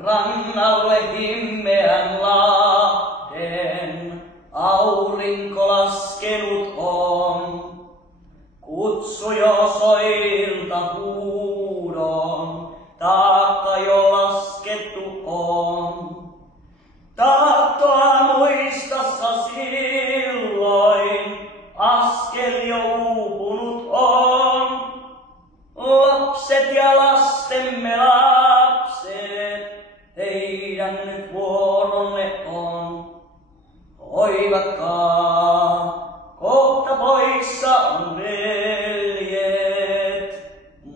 rannalle himmeän lahden, aurinko laskenut on. Kutsu jo soilta huudon, taakka jo laskettu on. Tahtoa muistassa silloin, askel jo uupunut on. Lapset ja lastemme lapset, heidän nyt vuoronne on. Hoivatkaa, kohta poissa on veljet.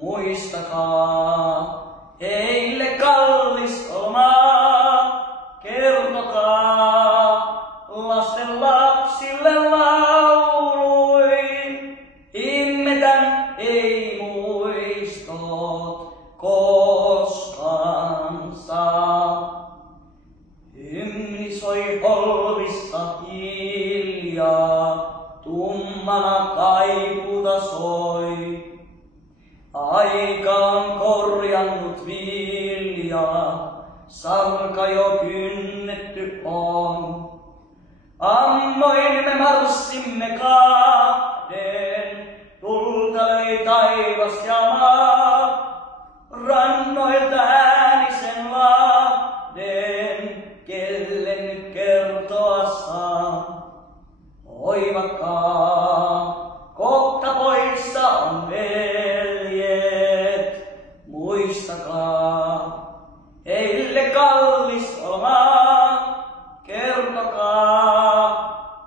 Muistakaa, heille kallis lomaa. Kertokaa, lasten lapsille lauluin. Immetän ei muistot koskaan saa. Hymni soi polvissa hiljaa, tummana kaipuuta soi. Aika on korjannut viljaa, sarka jo kynnetty on. Ammoin me marssimme kahden, tulta löi taivas ja maa. Rannoilta äänisen lahden, kelle nyt kertoa saa. Hoivatkaa, kohta poissa on veljet. Muistakaa, heille kallis lomaa. Kertokaa,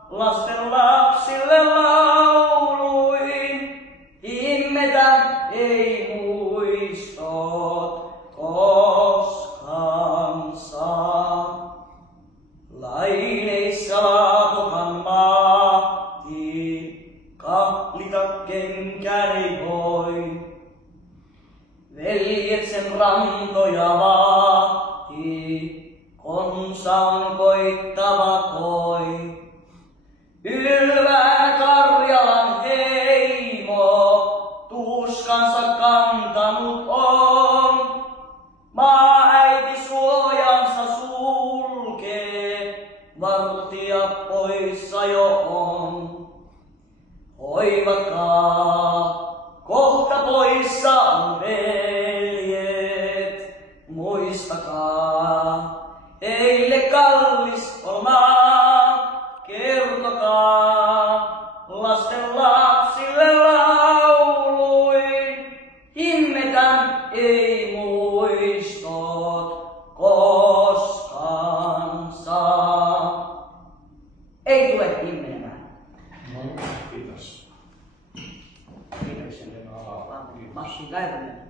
lasten lapsille lauluin. Immetän ei muistot koskaan saa. Laineissa laatokan mahti, kahlita kenkään ei voi. Veljet sen rantoja vahti, konsa on koittava koi. Ylvää Karjalan heimo, tuskansa kantanut on. Maaäiti suojansa sulkee, vartija poissa jo on. Hoivatkaa, kohta poissa on veljet. Muistakaa, heille kallis lomaa. Kertokaa, lasten lapsille lauluin. Immetän ei muistot koskaan saa. Ei tule himmenemään. No, kiitos. Kiitoksia. Massin käytännön.